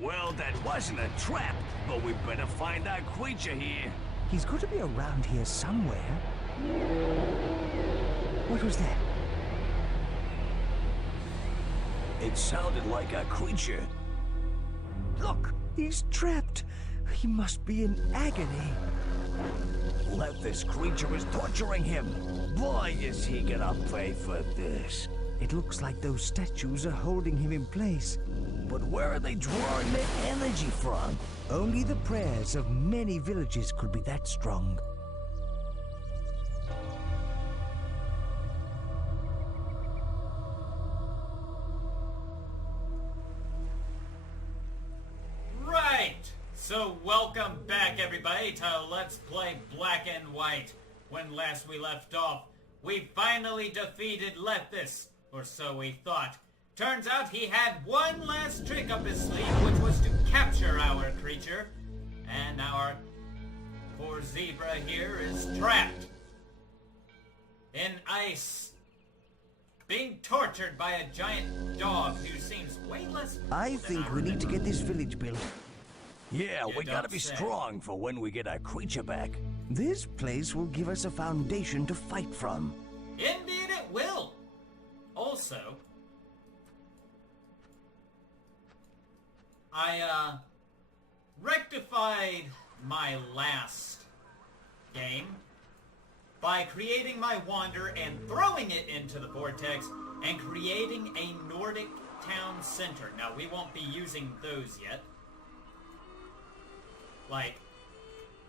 Well, that wasn't a trap, but we better find that creature here. He's got to be around here somewhere. What was that? It sounded like a creature. Look, he's trapped. He must be in agony. Let this creature is torturing him. Why is he gonna pay for this? It looks like those statues are holding him in place. But where are they drawing their energy from? Only the prayers of many villages could be that strong. Right! So welcome back everybody to Let's Play Black and White. When last we left off, we finally defeated Lethis, or so we thought. Turns out he had one last trick up his sleeve, which was to capture our creature. And our poor zebra here is trapped in ice, being tortured by a giant dog who seems way less I think we need to get this village built. Yeah, You we gotta don't be say. strong for when we get our creature back. This place will give us a foundation to fight from. Indeed it will! Also, I rectified my last game by creating my wander and throwing it into the vortex and creating a Nordic town center. Now, we won't be using those yet. Like,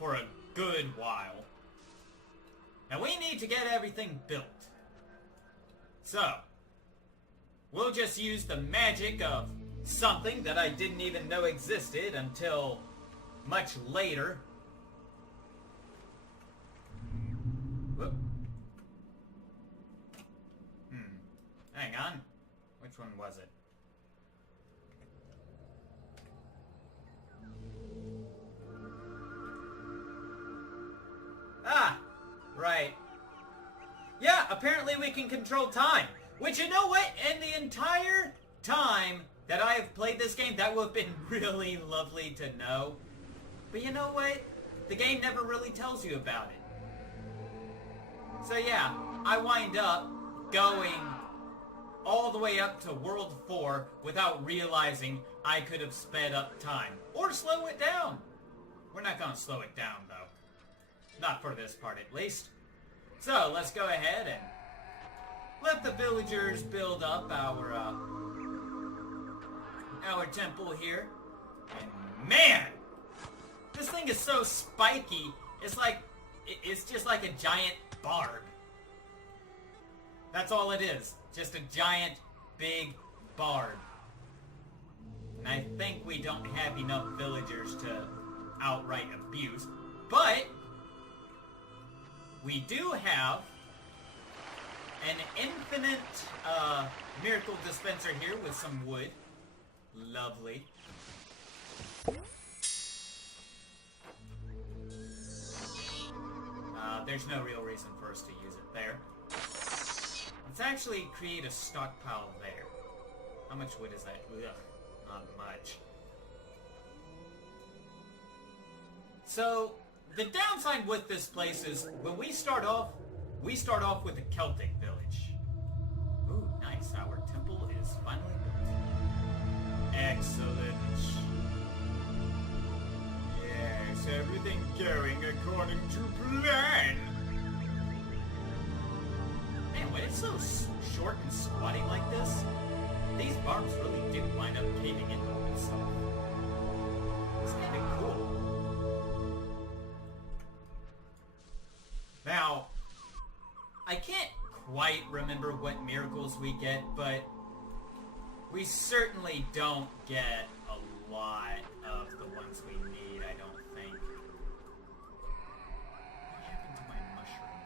for a good while. Now, we need to get everything built. So, we'll just use the magic of something that I didn't even know existed until much later. Whoop. Hang on. Which one was it? Ah! Right. Yeah, apparently we can control time. Which, you know what? In the entire time that I have played this game, that would have been really lovely to know. But you know what? The game never really tells you about it. So yeah, I wind up going all the way up to World 4 without realizing I could have sped up time. Or slow it down. We're not going to slow it down, though. Not for this part, at least. So, let's go ahead and let the villagers build up our temple here. And man! This thing is so spiky, it's just like a giant barb. That's all it is. Just a giant, big barb. And I think we don't have enough villagers to outright abuse. But we do have an infinite miracle dispenser here with some wood. Lovely. There's no real reason for us to use it there. Let's actually create a stockpile there. How much wood is that? Ugh, not much. So, the downside with this place is, when we start off with a Celtic village. Ooh, nice. Our temple is finally built. Excellent. Yes, everything going according to plan. Man, when it's so short and squatty like this, these barbs really do wind up caving in on itself. It's kind of cool. Now, I can't quite remember what miracles we get, but we certainly don't get a lot of the ones we need, I don't think. What happened to my mushroom?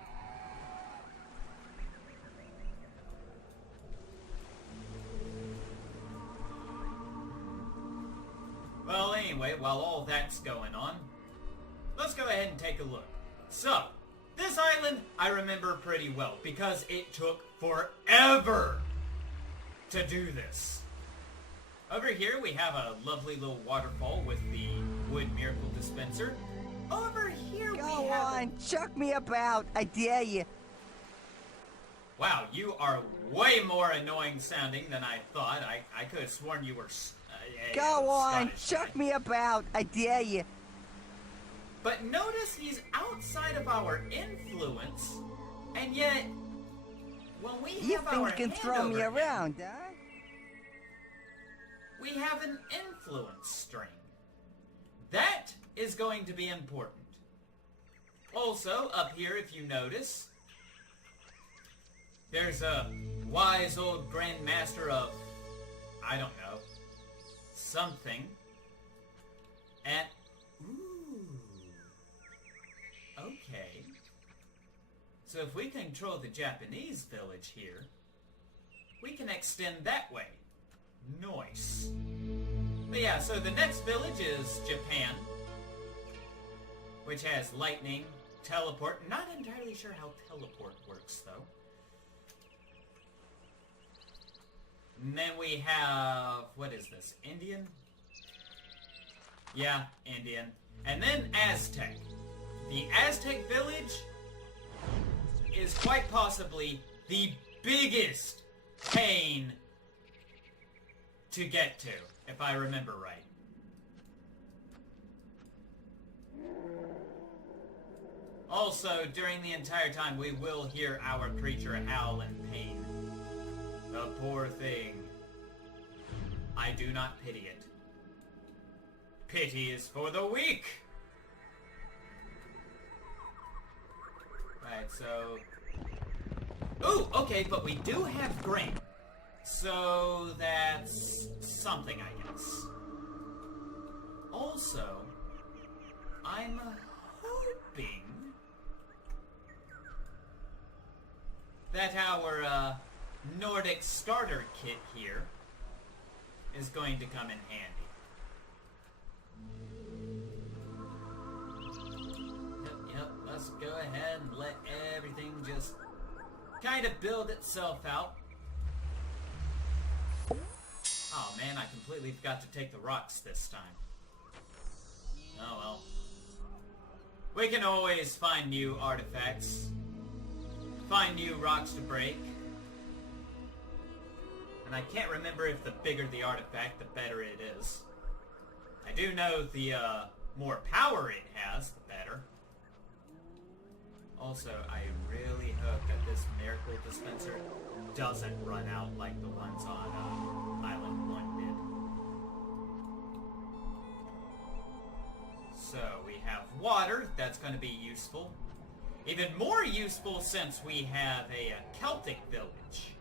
Well, anyway, while all that's going on, let's go ahead and take a look. So, this island I remember pretty well because it took forever to do this. Over here we have a lovely little waterfall with the wood miracle dispenser. Over here we have... Go on, chuck me about, I dare you. Wow, you are way more annoying sounding than I thought. I could have sworn you were Go on, Scottish chuck guy. me about, I dare you. But notice he's outside of our influence, and yet, when we You have think our you can hand throw me over him, around, huh? we have an influence string. That is going to be important. Also, up here, if you notice, there's a wise old grandmaster of, I don't know, something. And, ooh, okay. So if we control the Japanese village here, we can extend that way. Nice. But yeah, so the next village is Japan, which has lightning, teleport. Not entirely sure how teleport works, though. And then we have, what is this, Indian? Yeah, Indian. And then Aztec. The Aztec village is quite possibly the biggest pain to get to, if I remember right. Also, during the entire time, we will hear our creature howl in pain. The poor thing. I do not pity it. Pity is for the weak! Right, so... Ooh, okay, but we do have grain. So that's something, I guess. Also, I'm hoping that our Nordic starter kit here is going to come in handy. Yep, let's go ahead and let everything just kind of build itself out. Oh man, I completely forgot to take the rocks this time. Oh well. We can always find new artifacts. Find new rocks to break. And I can't remember if the bigger the artifact, the better it is. I do know the more power it has, the better. Also, I really hope that this miracle dispenser doesn't run out like the ones on Island 1 did. So, we have water, that's going to be useful. Even more useful since we have a Celtic village.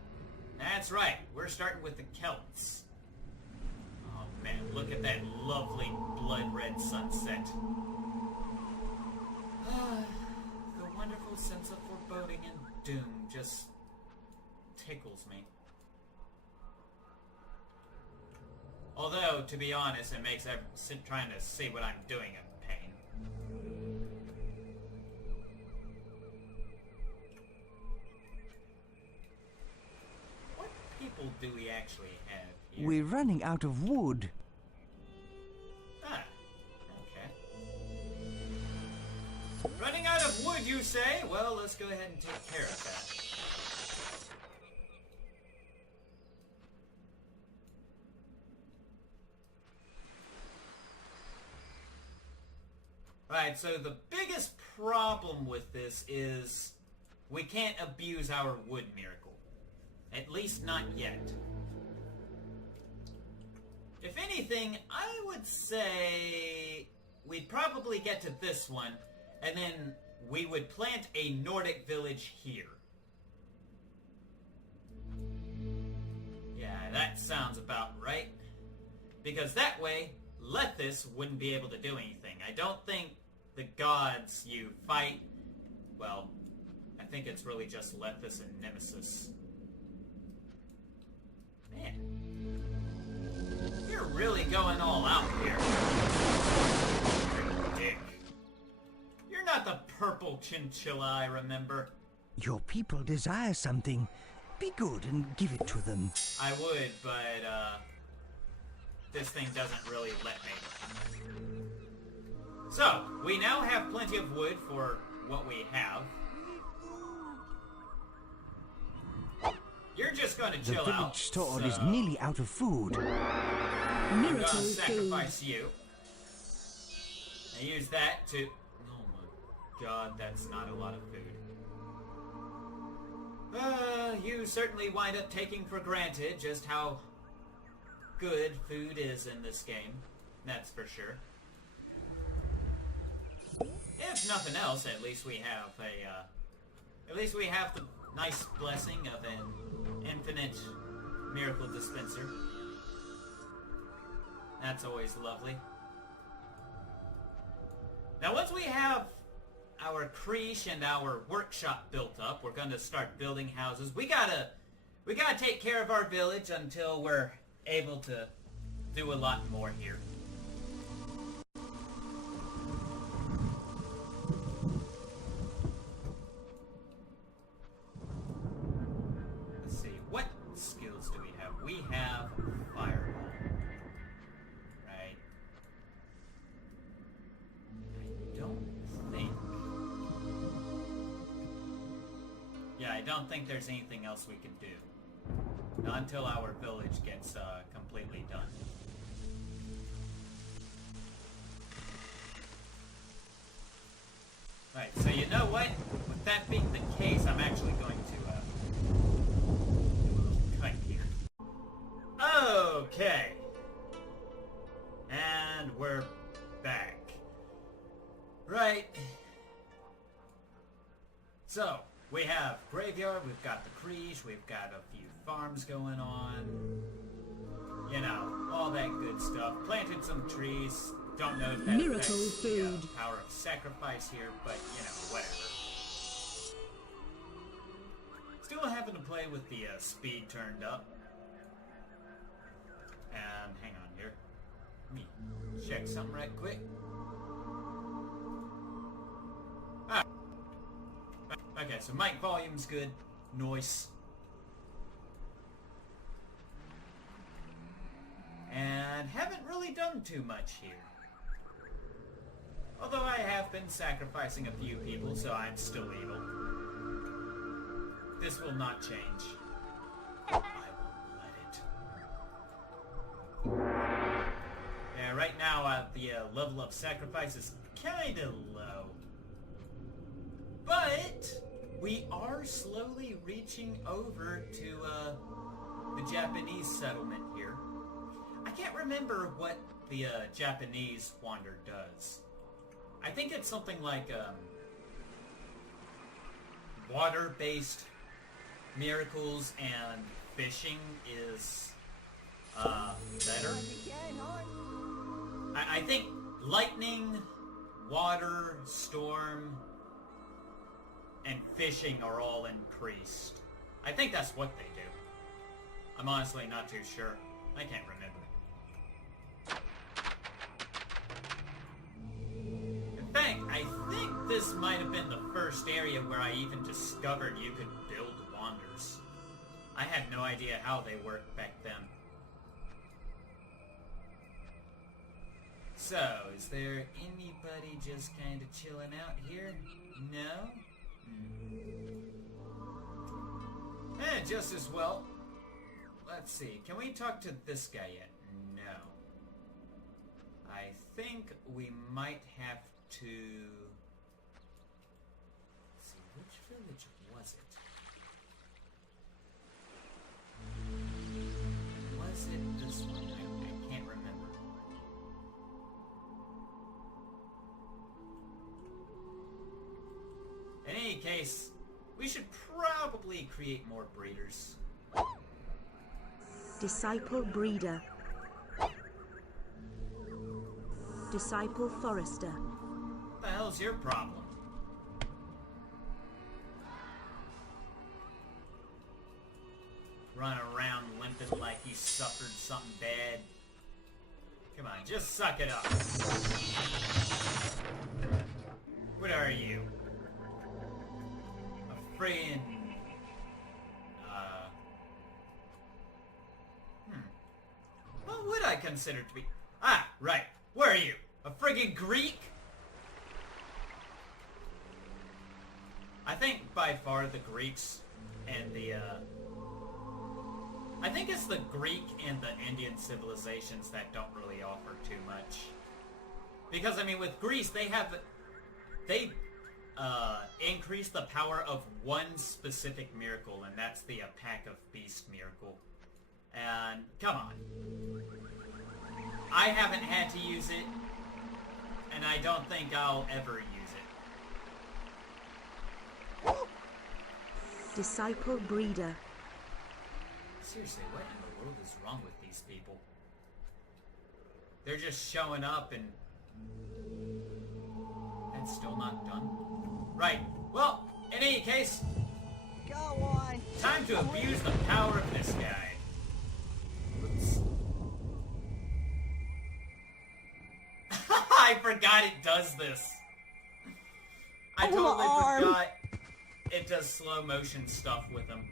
That's right, we're starting with the Celts. Oh man, look at that lovely blood-red sunset. The wonderful sense of foreboding and doom just tickles me. Although, to be honest, it makes trying to see what I'm doing a pain. What people do we actually have here? We're running out of wood. Ah, okay. Running out of wood, you say? Well, let's go ahead and take care of that. Right, so the biggest problem with this is we can't abuse our wood miracle. At least not yet. If anything, I would say we'd probably get to this one, and then we would plant a Nordic village here. Yeah, that sounds about right. Because that way, Lethis wouldn't be able to do anything. I don't think the gods you fight... Well, I think it's really just Lethis and Nemesis. Man. You're really going all out here. You're a dick. You're not the purple chinchilla I remember. Your people desire something. Be good and give it to them. I would, but, this thing doesn't really let me. So, we now have plenty of wood for what we have. You're just going to chill The out. village store so is nearly out of food. I'm going to Miracle sacrifice food. you. And use that to... Oh my god, that's not a lot of food. You certainly wind up taking for granted just how good food is in this game. That's for sure. If nothing else, at least we have at least we have the nice blessing of an infinite miracle dispenser. That's always lovely. Now, once we have our creche and our workshop built up, we're going to start building houses. We gotta take care of our village until we're able to do a lot more here. Let's see, what skills do we have? We have fireball. Right. I don't think... Yeah, I don't think there's anything else we can do. Not until our village gets completely done. Right, so you know what? With that being the case, I'm actually going to do a little cut here. Okay. And we're back. Right. So, we have graveyard, we've got the creche, we've got a few farms going on. You know, all that good stuff. Planted some trees. Don't know if that Miracle affects the food. power of sacrifice here, but, you know, whatever. Still having to play with the speed turned up. And, hang on here. Let me check something right quick. Ah. Okay, so mic volume's good. Noise. And haven't really done too much here. Although I have been sacrificing a few people, so I'm still evil. This will not change. I won't let it. Yeah, right now the level of sacrifice is kinda low. But we are slowly reaching over to the Japanese settlement here. I can't remember what the Japanese wander does. I think it's something like water-based miracles, and fishing is better. I think lightning, water, storm, and fishing are all increased. I think that's what they do. I'm honestly not too sure. I can't remember. In fact, I think this might have been the first area where I even discovered you could build wanders. I had no idea how they worked back then. So, is there anybody just kind of chilling out here? No? Just as well. Let's see, can we talk to this guy yet? No. I think we might have to... Let's see, which village was it? Was it this one? I can't remember. In any case, we should probably create more breeders. Disciple breeder. Disciple forester. What the hell's your problem? Run around limping like you suffered something bad. Come on, just suck it up. What are you? A friend. What would I consider to be... Ah, right. Where are you? A friggin' Greek? I think by far the Greeks and the, I think it's the Greek and the Indian civilizations that don't really offer too much. Because, I mean, with Greece, they increase the power of one specific miracle, and that's the Pack of Beast miracle. And, come on. I haven't had to use it, and I don't think I'll ever use it. Disciple Breeder. Seriously, what in the world is wrong with these people? They're just showing up and still not done. Right. Well, in any case, Go on. time to abuse the power of this guy. Oops. I forgot it does this. I totally forgot it does slow motion stuff with him.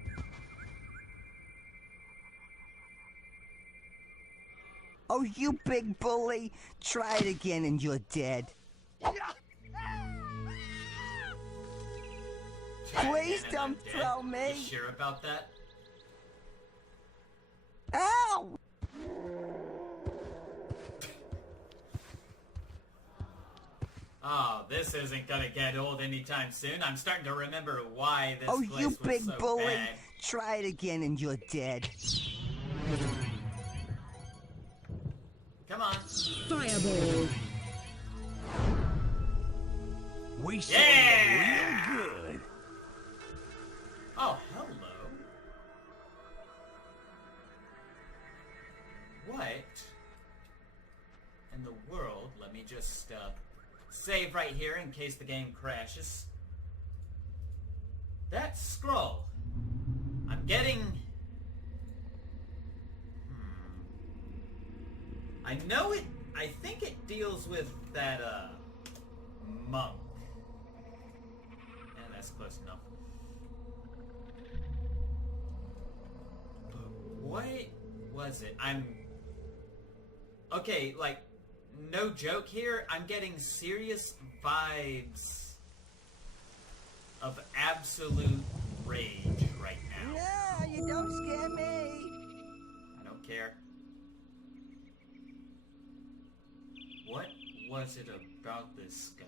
Oh, you big bully. Try it again and you're dead. Please don't throw me. You sure about that? Ow! Oh, this isn't gonna get old anytime soon. I'm starting to remember why this Oh, place you was big so bully. bad. Try it again and you're dead. Come on. Fireball. We saw Yeah! real good. Oh, hello. What in the world? Let me just save right here in case the game crashes. That scroll. I'm getting... I know it... I think it deals with that, monk. And that's close enough. But what was it? Okay, like, no joke here, I'm getting serious vibes of absolute rage right now. No, you don't scare me. I don't care. What was it about this guy?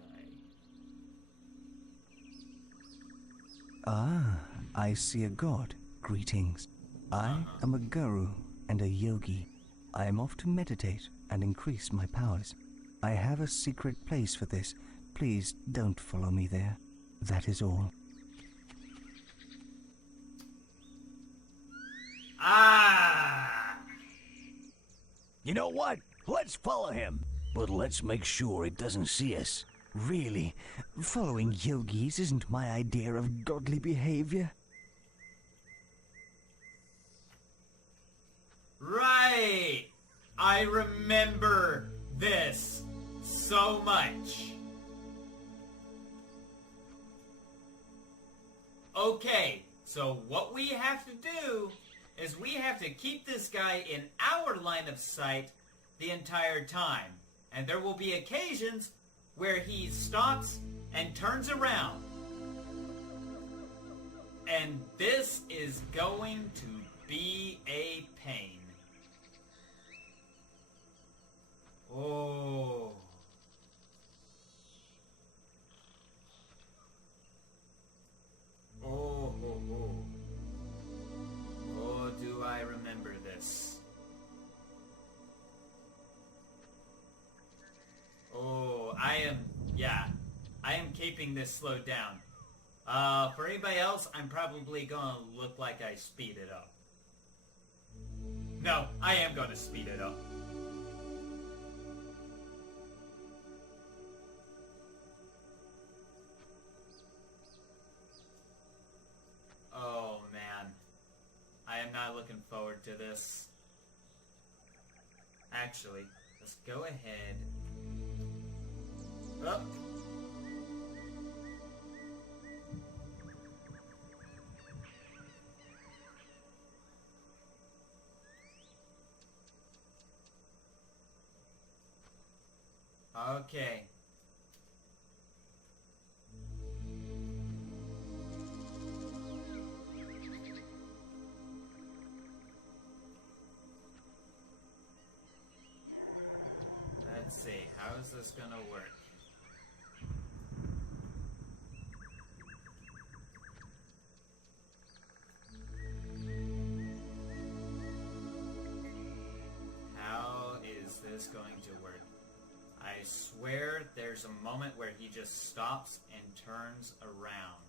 Ah, I see a god. Greetings. I am a guru and a yogi. I am off to meditate and increase my powers. I have a secret place for this. Please don't follow me there. That is all. Ah! You know what? Let's follow him. But let's make sure he doesn't see us. Really, following yogis isn't my idea of godly behavior. Right! I remember this so much. Okay, so what we have to do is we have to keep this guy in our line of sight the entire time. And there will be occasions where he stops and turns around. And this is going to be a pain. Oh. Oh, oh, oh. Oh, do I remember this. Oh, I am keeping this slowed down. For anybody else, I'm probably gonna look like I speed it up. No, I am gonna speed it up. Oh, man. I am not looking forward to this. Actually, let's go ahead. Oh. Okay. Let's see, how is this gonna work? How is this going to work? I swear there's a moment where he just stops and turns around.